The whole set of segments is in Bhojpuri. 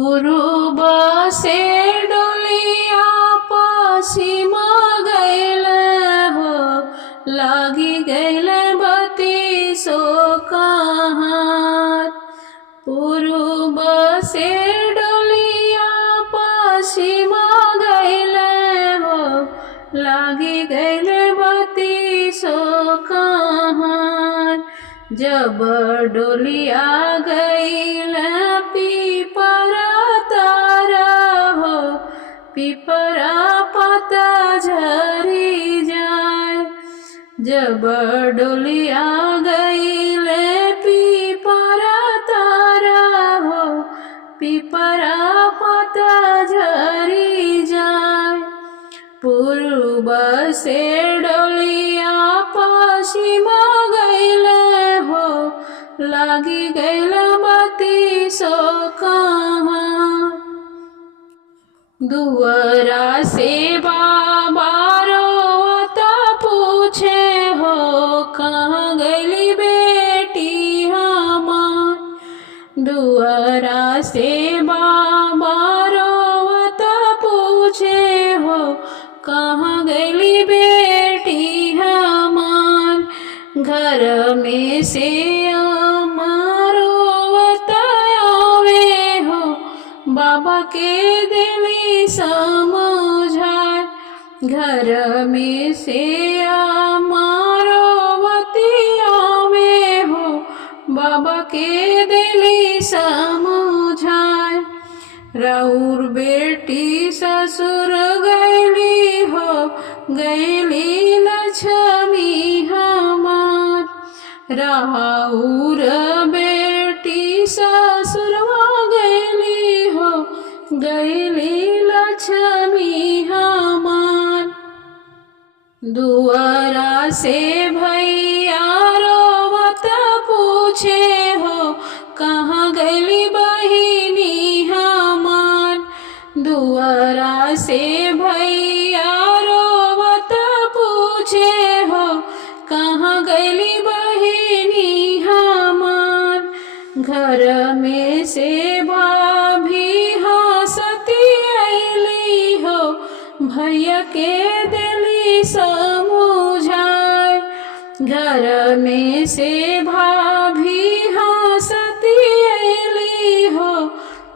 पूर्व से डोलिया पश्चिम गैल हो, लागी गैल बत्ती सो कहाँ। पूर्व से डोलिया पश्चिम गैल हो, लागी गैल बत्ती सो कहाँ। जब डोलिया गैल पीपरा तारा हो, पीपरा पता झरी जाए। जब डोलिया गैल पीपरा तारा हो, पीपरा पता झरी जाए। पूर्व से डोलिया पश्चिम गैल हो, लागी गैल बत्ती सो कहाँ। दुआरा से बाबा रोता पूछे हो, कहाँ गैली बेटी हमार। दुआरा से बाबा रोता पूछे हो, कहाँ गैली बेटी हमार। घर में से बाबा के दिली समझाए। घर में से मारो बतिया में हो, बाबा के दिली समझाए। राउर बेटी ससुर गैली हो, गैली लक्ष्मी हमार। राउर बेटी ससुरवा गैली हो, गैली लक्ष्मी हमार। दुआरा से भैया रोवत पूछे हो, कहाँ गैली बहिनी हमार। दुआरा से भैया रोवत पूछे हो, कहाँ गैली बहिनी हमार। घर में से भाभी हंसती अइली हो, भैया के दिली समझाए। घर में से भाभी हंसती अइली हो,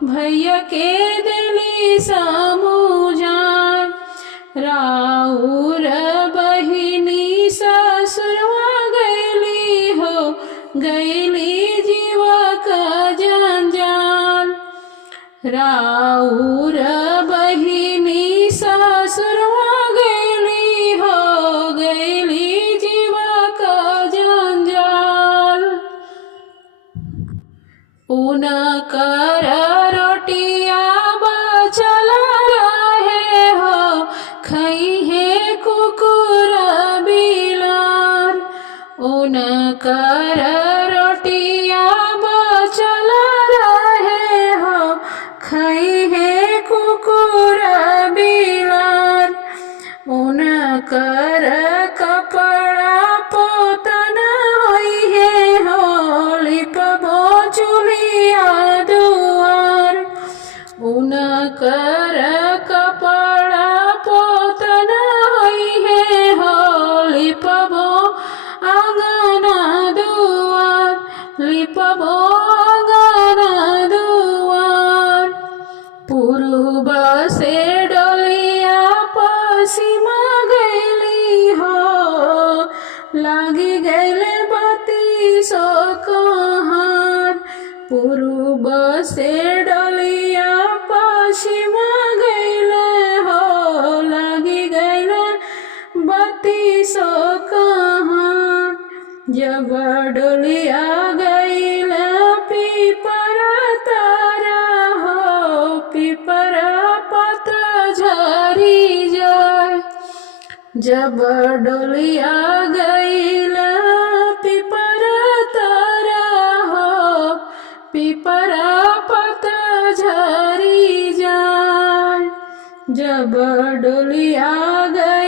भैया के दिली समझाए। राउर बहिनी ससुरवा गैली हो, गैली जीवा का जंजाल। राउर बहिनी ससुरवा गैली हो, गैली जीवा का जंजाल। उनकर रोटिया बचल रहे हो, खइहे कुकुर बिलार। उनकर रोटिया बचल रहे हो, खइहे कुकुर बिलार। उनकर कपड़ा पोतन होइहे हो, लिपबो चुलिया दुआर। उनकर कपड़ा पोतन होइहे हो, लिपबो आंगना दुआर। लिपबो आंगना दुआर। पूर्व से डोलिया पश्चिम गैली हो, लागी गैल बत्ती सो कहाँ। पूर्व से डोलिया पश्चिम गैल हो, लागी गैल बत्ती सो कहाँ। जब डोलिया गैल पीपरा तारा हो, पीपरा पता झरी जाए। जब डोलिया गैल पीपरा तारा हो, पीपरा पता झरी जाए। जब डोलिया गैल